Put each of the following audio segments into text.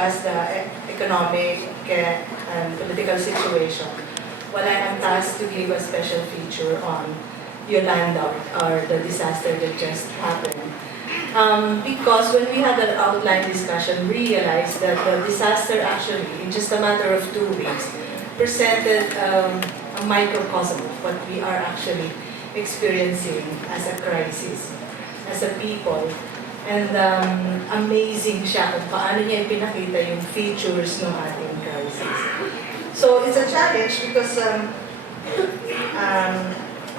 discuss the economic and political situation, well, I am tasked to give a special feature on Yolanda, or the disaster that just happened. Because when we had an outline discussion, we realized that the disaster actually, in just a matter of 2 weeks, presented a microcosm of what we are actually experiencing as a crisis, as a people. And amazing siya kung paano niya ipinakita yung features ng ating crisis. So it's a challenge because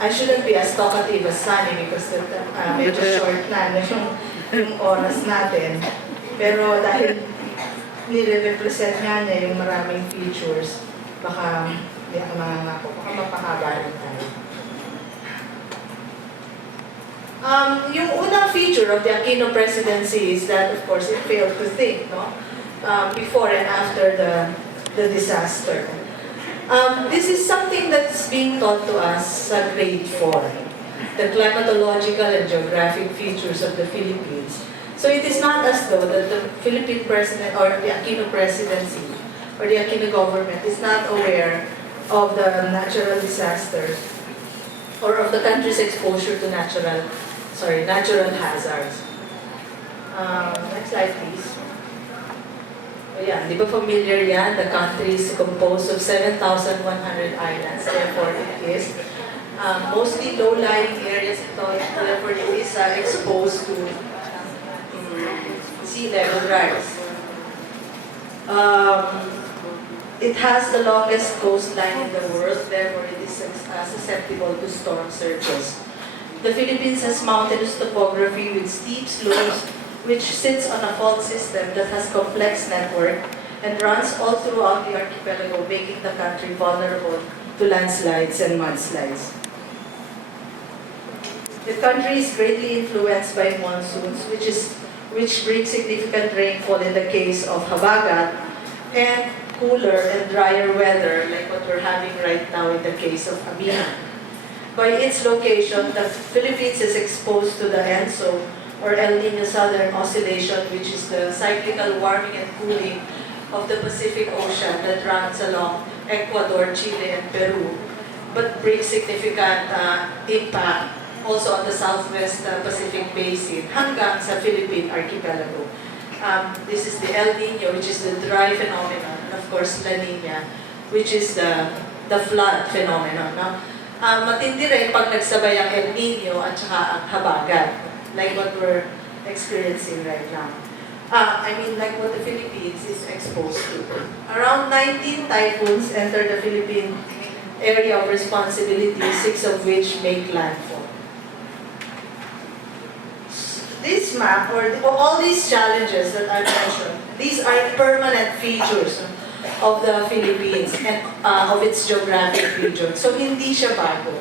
I shouldn't be as talkative as Sunny because medyo short na yung oras natin. Pero dahil nire-represent nga niya yung maraming features, baka hindi ako mangangako, baka mapahaba rin tayo. Yung unang feature of the Aquino presidency is that, of course, it failed to think, no? Before and after the disaster. This is something that's being taught to us sa grade 4, the climatological and geographic features of the Philippines. So it is not as though that the Philippine president or the Aquino presidency or the Aquino government is not aware of the natural disasters or of the country's exposure to natural hazards. Next slide, please. Ayan, di ba familiar yan? The country is composed of 7,100 islands, therefore it is mostly low-lying areas ito, therefore it is exposed to sea level rise. It has the longest coastline in the world, therefore it is susceptible to storm surges. The Philippines has mountainous topography with steep slopes, which sits on a fault system that has complex network and runs all throughout the archipelago, making the country vulnerable to landslides and mudslides. The country is greatly influenced by monsoons, which bring significant rainfall in the case of Habagat, and cooler and drier weather like what we're having right now in the case of Haiyan. By its location, the Philippines is exposed to the ENSO, or El Niño Southern Oscillation, which is the cyclical warming and cooling of the Pacific Ocean that runs along Ecuador, Chile, and Peru, but brings significant impact also on the Southwest Pacific Basin hanggang sa Philippine archipelago. This is the El Niño, which is the dry phenomenon, and of course La Niña, which is the flood phenomenon. No? Matindi rin pag nagsabay ang El Niño at saka ang habagat, like what we're experiencing right now. Like what the Philippines is exposed to. Around 19 typhoons enter the Philippine area of responsibility, 6 of which make landfall. This map, or all these challenges that I mentioned, these are permanent features of the Philippines and of its geographic region. So hindi siya bago.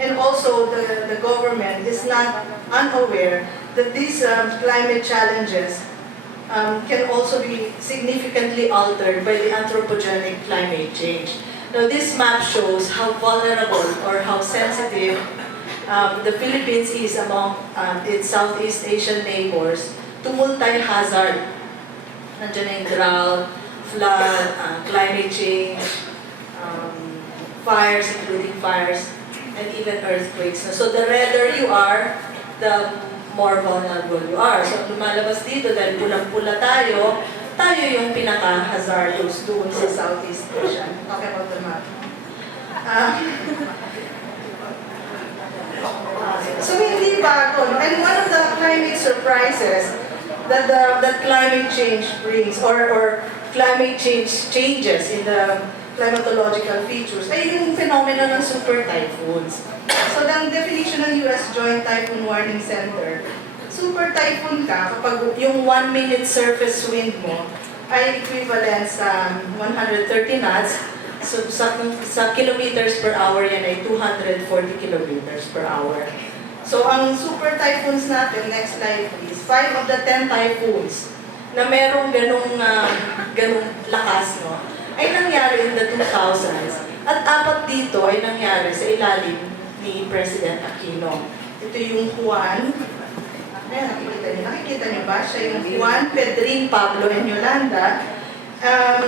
And also the government is not unaware that these climate challenges can also be significantly altered by the anthropogenic climate change. Now this map shows how vulnerable or how sensitive the Philippines is among its Southeast Asian neighbors to multi-hazard. Nandiyan na yung drought, flood, climate change, fires, including fires, and even earthquakes. So the redder you are, the more vulnerable you are. So lumalabas dito dahil pulang-pula tayo yung pinaka-hazardous doon sa Southeast Asia. Okay about the map. So hindi bago. And one of the climate surprises that climate change brings, or climate change changes in the climatological features, ay yung phenomenon ng super-typhoons. So, ang definition ng US Joint Typhoon Warning Center, super-typhoon ka kapag yung 1-minute surface wind mo ay equivalent sa 130 knots. So, sa kilometers per hour yan ay 240 kilometers per hour. So, ang super-typhoons natin, next slide please, 5 of the 10 typhoons na merong ganung lakas, no, ay nangyari in the 2000s. At 4 dito ay nangyari sa ilalim ni President Aquino. Ito yung Juan. Ayan, nakikita niyo ba? Siya yung Juan, Pedrin, Pablo, and Yolanda. Um,